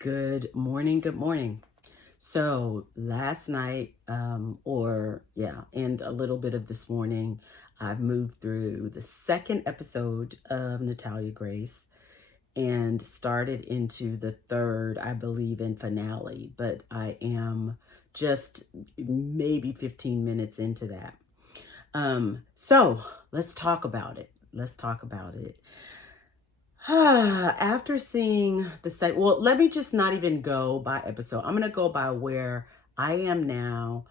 Good morning. Good morning. So last night, and a little bit of this morning, I've moved through the second episode of Natalia Grace and started into the third, I believe, in finale, but I am just maybe 15 minutes into that. So let's talk about it. After seeing let me just not even go by episode. I'm going to go by where I am now.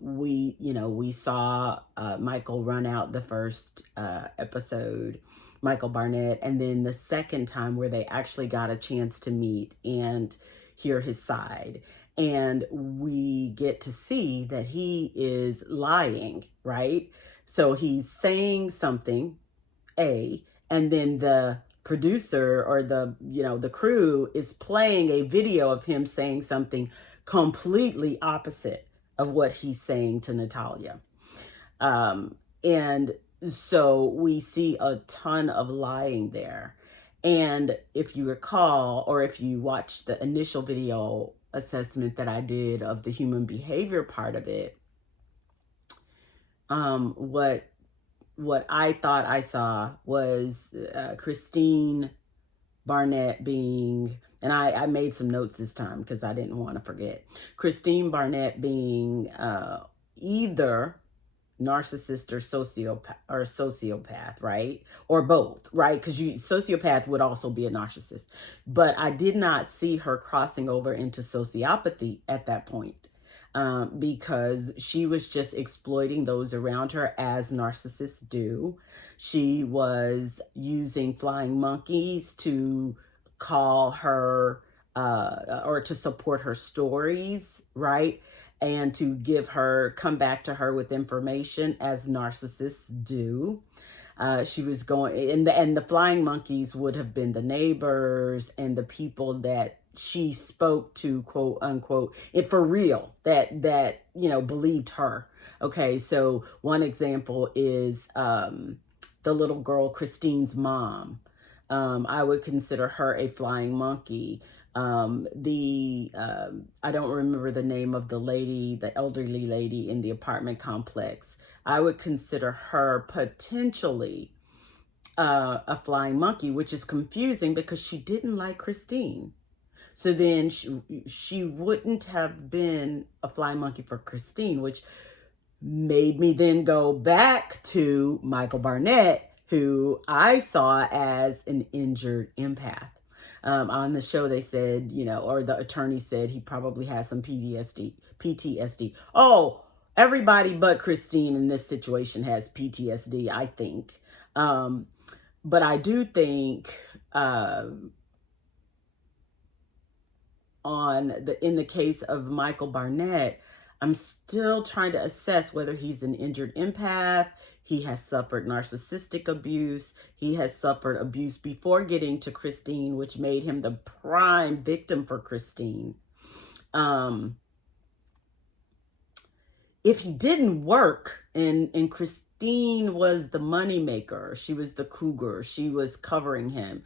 We saw Michael run out the first episode, Michael Barnett, and then the second time where they actually got a chance to meet and hear his side. And we get to see that he is lying, right? So he's saying something, and then the producer or the crew is playing a video of him saying something completely opposite of what he's saying to Natalia. And so we see a ton of lying there. And if you recall, or if you watch the initial video assessment that I did of the human behavior part of it, what I thought I saw was Kristine Barnett being, and I made some notes this time because I didn't want to forget, Kristine Barnett being either narcissist or sociopath, right? Or both, right? Because sociopath would also be a narcissist. But I did not see her crossing over into sociopathy at that point. Because she was just exploiting those around her as narcissists do. She was using flying monkeys to call her or to support her stories, right? And to come back to her with information as narcissists do. She was going, and the flying monkeys would have been the neighbors and the people that she spoke to, quote unquote, it for real, that believed her. Okay, so one example is the little girl, Kristine's mom. I would consider her a flying monkey. I don't remember the name of the elderly lady in the apartment complex. I would consider her potentially a flying monkey, which is confusing because she didn't like Kristine. So then she wouldn't have been a flying monkey for Kristine, which made me then go back to Michael Barnett, who I saw as an injured empath. On the show, they said, or the attorney said he probably has some PTSD. Oh, everybody but Kristine in this situation has PTSD, I think. But I do think in the case of Michael Barnett, I'm still trying to assess whether he's an injured empath. He has suffered narcissistic abuse. He has suffered abuse before getting to Kristine, which made him the prime victim for Kristine. If he didn't work and Kristine was the moneymaker, she was the cougar, she was covering him,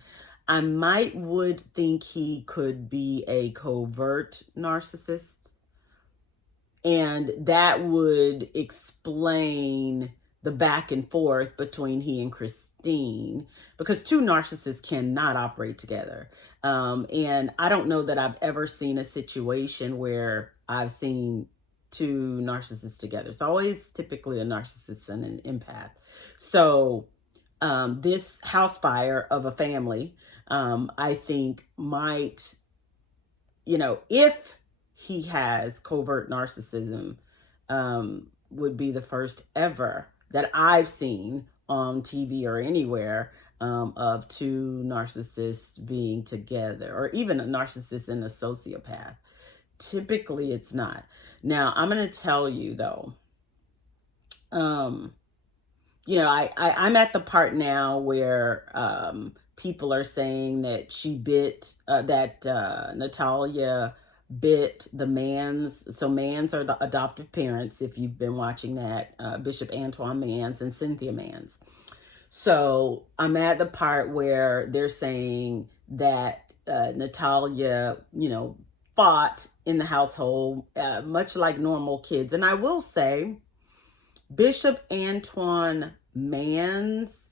I would think he could be a covert narcissist. And that would explain the back and forth between he and Kristine, because two narcissists cannot operate together. And I don't know that I've ever seen a situation where I've seen two narcissists together. It's always typically a narcissist and an empath. So this house fire of a family, I think might, if he has covert narcissism, would be the first ever that I've seen on TV or anywhere of two narcissists being together, or even a narcissist and a sociopath. Typically, it's not. Now, I'm going to tell you, though, I'm at the part now where people are saying that Natalia bit the Manns. So Manns are the adoptive parents, if you've been watching that, Bishop Antoine Manns and Cynthia Manns. So I'm at the part where they're saying that Natalia, fought in the household, much like normal kids. And I will say, Bishop Antoine Mans,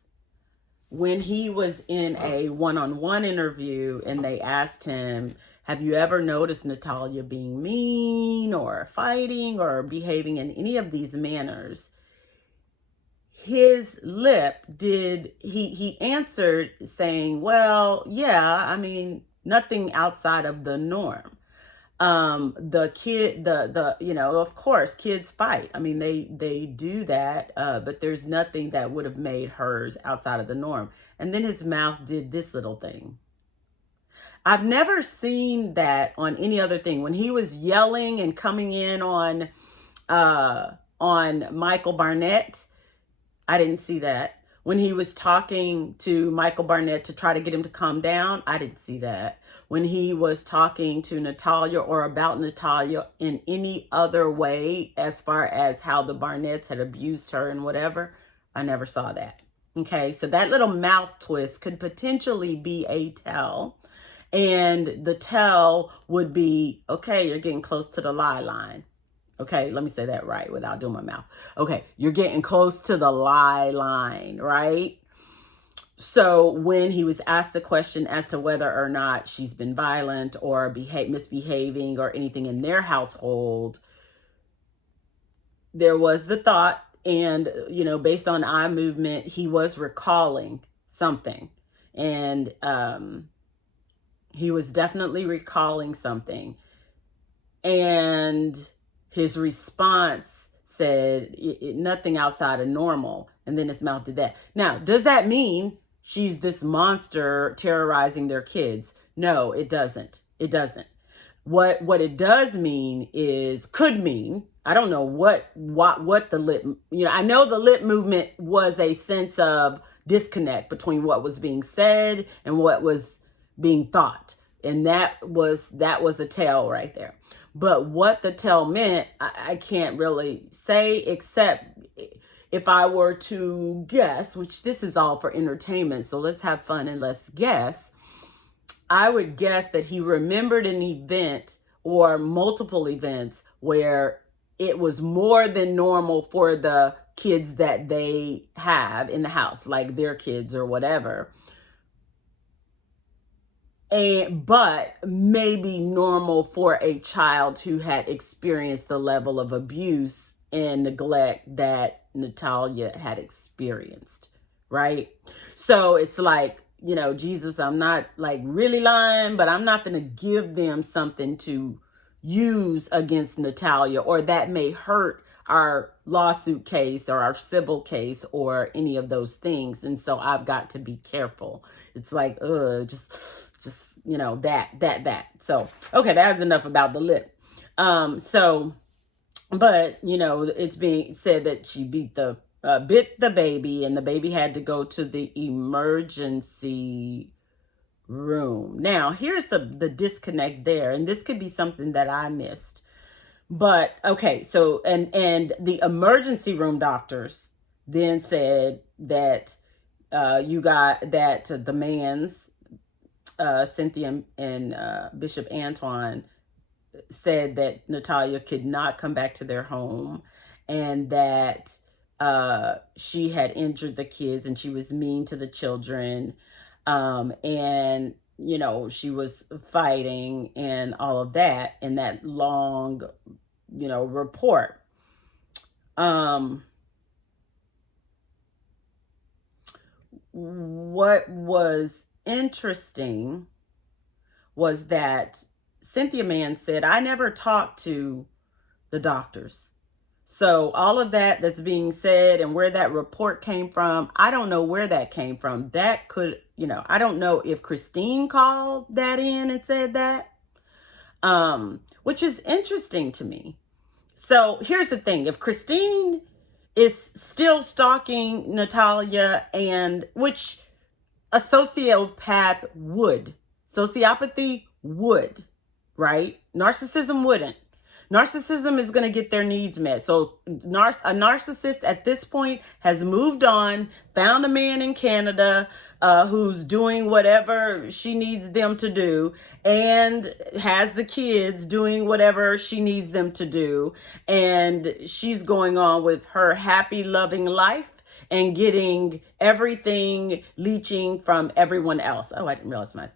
when he was in a one-on-one interview and they asked him, have you ever noticed Natalia being mean or fighting or behaving in any of these manners? His lip he answered saying, well, yeah, I mean, nothing outside of the norm. Of course kids fight. I mean, they do that, but there's nothing that would have made hers outside of the norm. And then his mouth did this little thing. I've never seen that on any other thing. When he was yelling and coming in on Michael Barnett, I didn't see that. When he was talking to Michael Barnett to try to get him to calm down, I didn't see that. When he was talking to Natalia or about Natalia in any other way, as far as how the Barnetts had abused her and whatever, I never saw that. Okay, so that little mouth twist could potentially be a tell. And the tell would be, okay, you're getting close to the lie line. Okay, let me say that right without doing my mouth. Okay, you're getting close to the lie line, right? So when he was asked the question as to whether or not she's been violent or misbehaving or anything in their household, there was the thought, and, based on eye movement, he was recalling something. And he was definitely recalling something. And his response said nothing outside of normal. And then his mouth did that. Now, does that mean she's this monster terrorizing their kids? No, it doesn't. It doesn't. What it does mean could mean, I don't know what the lip, I know the lip movement was a sense of disconnect between what was being said and what was being thought. And that was a tell right there. But what the tell meant, I can't really say, except if I were to guess, which this is all for entertainment, so let's have fun and let's guess. I would guess that he remembered an event or multiple events where it was more than normal for the kids that they have in the house, like their kids or whatever. But maybe normal for a child who had experienced the level of abuse and neglect that Natalia had experienced, right? So it's like, Jesus, I'm not like really lying, but I'm not going to give them something to use against Natalia, or that may hurt our lawsuit case or our civil case or any of those things. And so I've got to be careful. It's like, just that. So, okay, that's enough about the lip. But it's being said that she bit the baby, and the baby had to go to the emergency room. Now, here's the disconnect there, and this could be something that I missed. But okay, so and the emergency room doctors then said that the Mans, Cynthia and Bishop Antoine, said that Natalia could not come back to their home, and that she had injured the kids and she was mean to the children, and she was fighting and all of that in that long report. What was interesting was that Cynthia Mann said, I never talked to the doctors. So all of that's being said and where that report came from, I don't know where that came from. That could, I don't know if Kristine called that in and said that, which is interesting to me. So here's the thing. If Kristine is still stalking Natalia, and which a sociopath would, sociopathy would, right? Narcissism wouldn't. Narcissism is going to get their needs met. So a narcissist at this point has moved on, found a man in Canada who's doing whatever she needs them to do, and has the kids doing whatever she needs them to do. And she's going on with her happy, loving life and getting everything, leeching from everyone else. Oh, I didn't realize my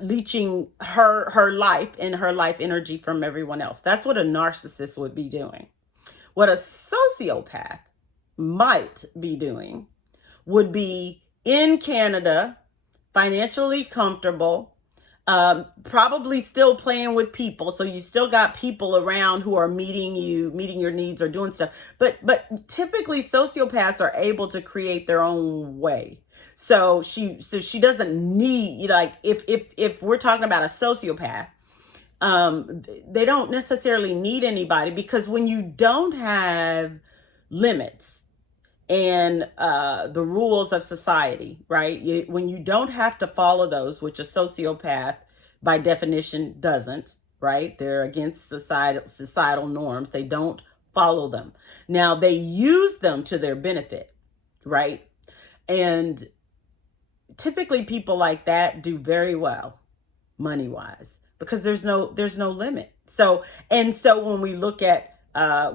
leeching her life and her life energy from everyone else. That's what a narcissist would be doing. What a sociopath might be doing would be in Canada, financially comfortable, probably still playing with people. So you still got people around who are meeting your needs or doing stuff. But typically sociopaths are able to create their own way. So she doesn't need, like, if we're talking about a sociopath, they don't necessarily need anybody, because when you don't have limits and the rules of society, right? When you don't have to follow those, which a sociopath by definition doesn't, right? They're against societal norms. They don't follow them. Now, they use them to their benefit, right? And typically people like that do very well money-wise, because there's no limit. So when we look at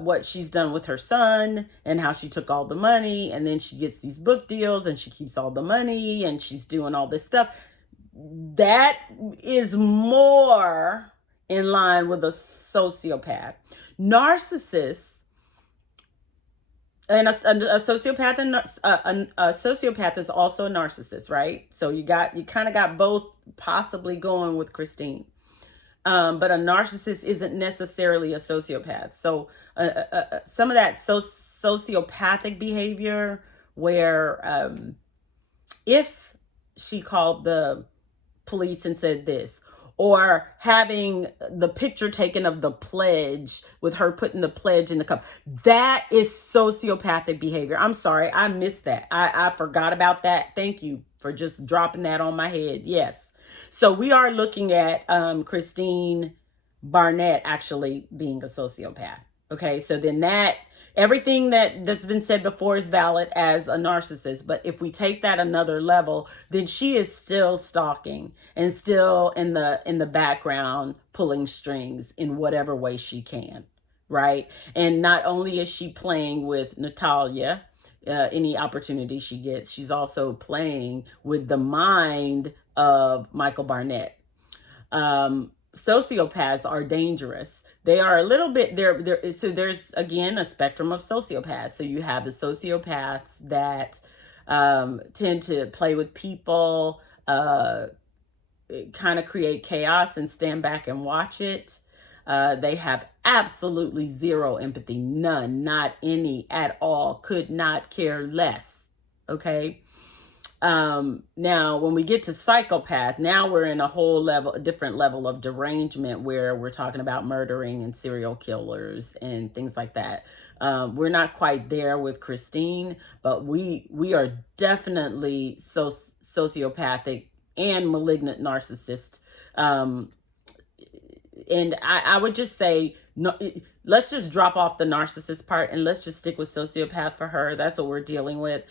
what she's done with her son and how she took all the money, and then she gets these book deals and she keeps all the money and she's doing all this stuff, that is more in line with a sociopath. Narcissists and a sociopath, and a sociopath is also a narcissist, right? So you kind of got both possibly going with Kristine. But a narcissist isn't necessarily a sociopath. So some of that sociopathic behavior, where if she called the police and said this, or having the picture taken of the pledge with her putting the pledge in the cup, that is sociopathic behavior. I'm sorry, I missed that. I forgot about that. Thank you for just dropping that on my head. Yes. So we are looking at Kristine Barnett actually being a sociopath. Okay, so then everything that's been said before is valid as a narcissist. But if we take that another level, then she is still stalking and still in the background pulling strings in whatever way she can, right? And not only is she playing with Natalia, any opportunity she gets, she's also playing with the mind of Michael Barnett. Sociopaths are dangerous. They are a little bit there. So there's, again, a spectrum of sociopaths. So you have the sociopaths that tend to play with people, kind of create chaos and stand back and watch it. They have absolutely zero empathy, none, not any at all, could not care less. Okay. Now, when we get to psychopath, now we're in a different level of derangement, where we're talking about murdering and serial killers and things like that. We're not quite there with Kristine, but we are definitely sociopathic and malignant narcissist. And I would just say, no, let's just drop off the narcissist part and let's just stick with sociopath for her. That's what we're dealing with.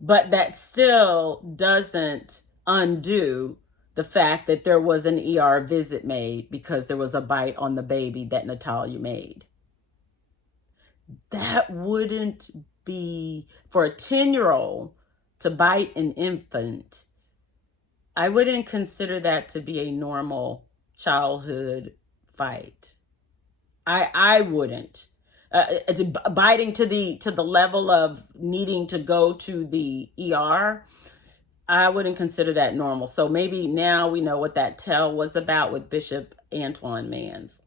But that still doesn't undo the fact that there was an ER visit made because there was a bite on the baby that Natalia made. That wouldn't be, for a 10-year-old to bite an infant, I wouldn't consider that to be a normal childhood fight. I wouldn't. Biting to the level of needing to go to the ER, I wouldn't consider that normal. So maybe now we know what that tell was about with Bishop Antoine Mans.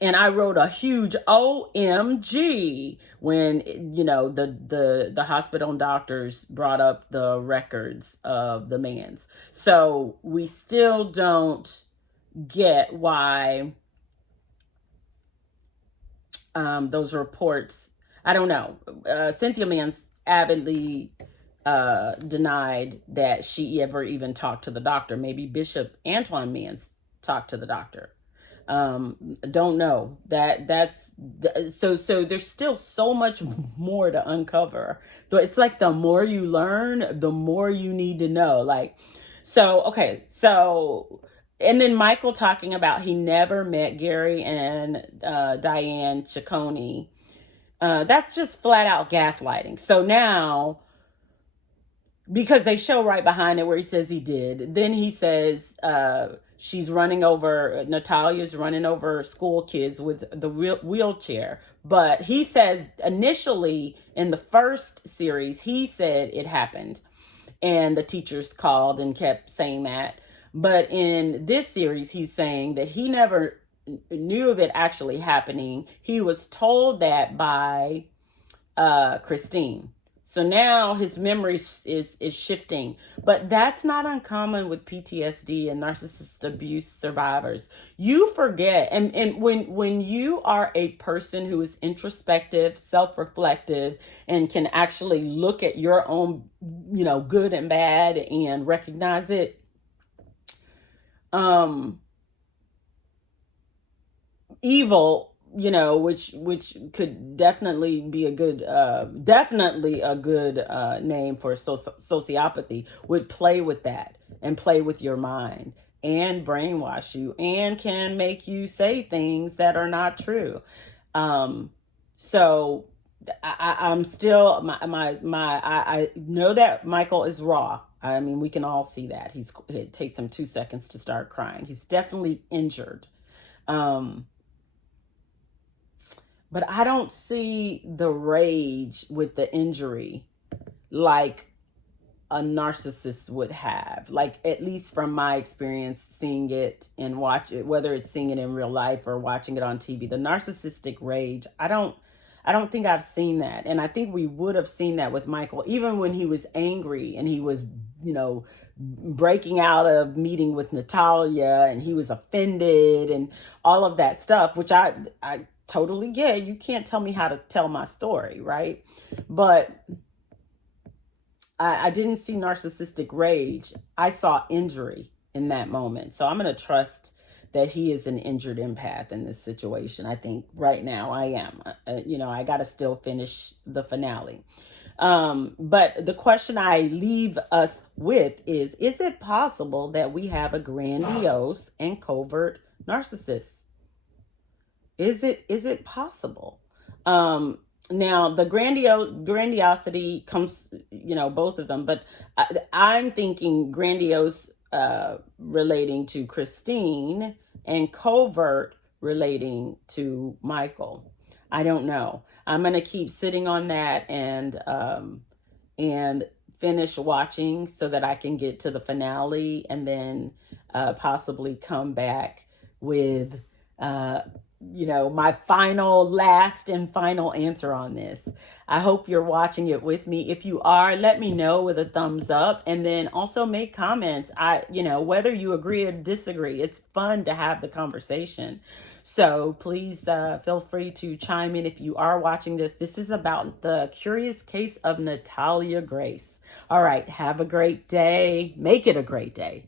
And I wrote a huge OMG when, the hospital and doctors brought up the records of the Mans. So we still don't get why those reports, I don't know. Cynthia Mans avidly denied that she ever even talked to the doctor. Maybe Bishop Antoine Mans talked to the doctor. Don't know so there's still so much more to uncover. So it's like the more you learn, the more you need to know. Like, so, okay. So, and then Michael talking about he never met Gary and Diane Ciccone. That's just flat out gaslighting. So now, because they show right behind it where he says he did. Then he says Natalia's running over school kids with the wheelchair. But he says initially in the first series, he said it happened. And the teachers called and kept saying that. But in this series, he's saying that he never knew of it actually happening. He was told that by Kristine. So now his memory is shifting. But that's not uncommon with PTSD and narcissist abuse survivors. You forget. And when you are a person who is introspective, self-reflective, and can actually look at your own, good and bad and recognize it, evil, which could definitely be a good name for sociopathy, would play with that and play with your mind and brainwash you and can make you say things that are not true. So I'm still I know that Michael is raw. I mean, we can all see that. It takes him 2 seconds to start crying. He's definitely injured. But I don't see the rage with the injury like a narcissist would have. Like, at least from my experience seeing it and watch it, whether it's seeing it in real life or watching it on TV, the narcissistic rage, I don't think I've seen that. And I think we would have seen that with Michael, even when he was angry and he was, breaking out of meeting with Natalia and he was offended and all of that stuff, which I totally get. You can't tell me how to tell my story, right? But I didn't see narcissistic rage. I saw injury in that moment. So I'm going to trust that he is an injured empath in this situation. I think right now I am. I got to still finish the finale. But the question I leave us with is it possible that we have a grandiose and covert narcissist? Is it possible? Now the grandiosity comes, both of them, but I'm thinking grandiose relating to Kristine and covert relating to Michael. I don't know. I'm going to keep sitting on that and finish watching so that I can get to the finale and then possibly come back with my last and final answer on this. I hope you're watching it with me. If you are, let me know with a thumbs up, and then also make comments. Whether you agree or disagree, it's fun to have the conversation. So please feel free to chime in if you are watching this. This is about the curious case of Natalia Grace. All right. Have a great day. Make it a great day.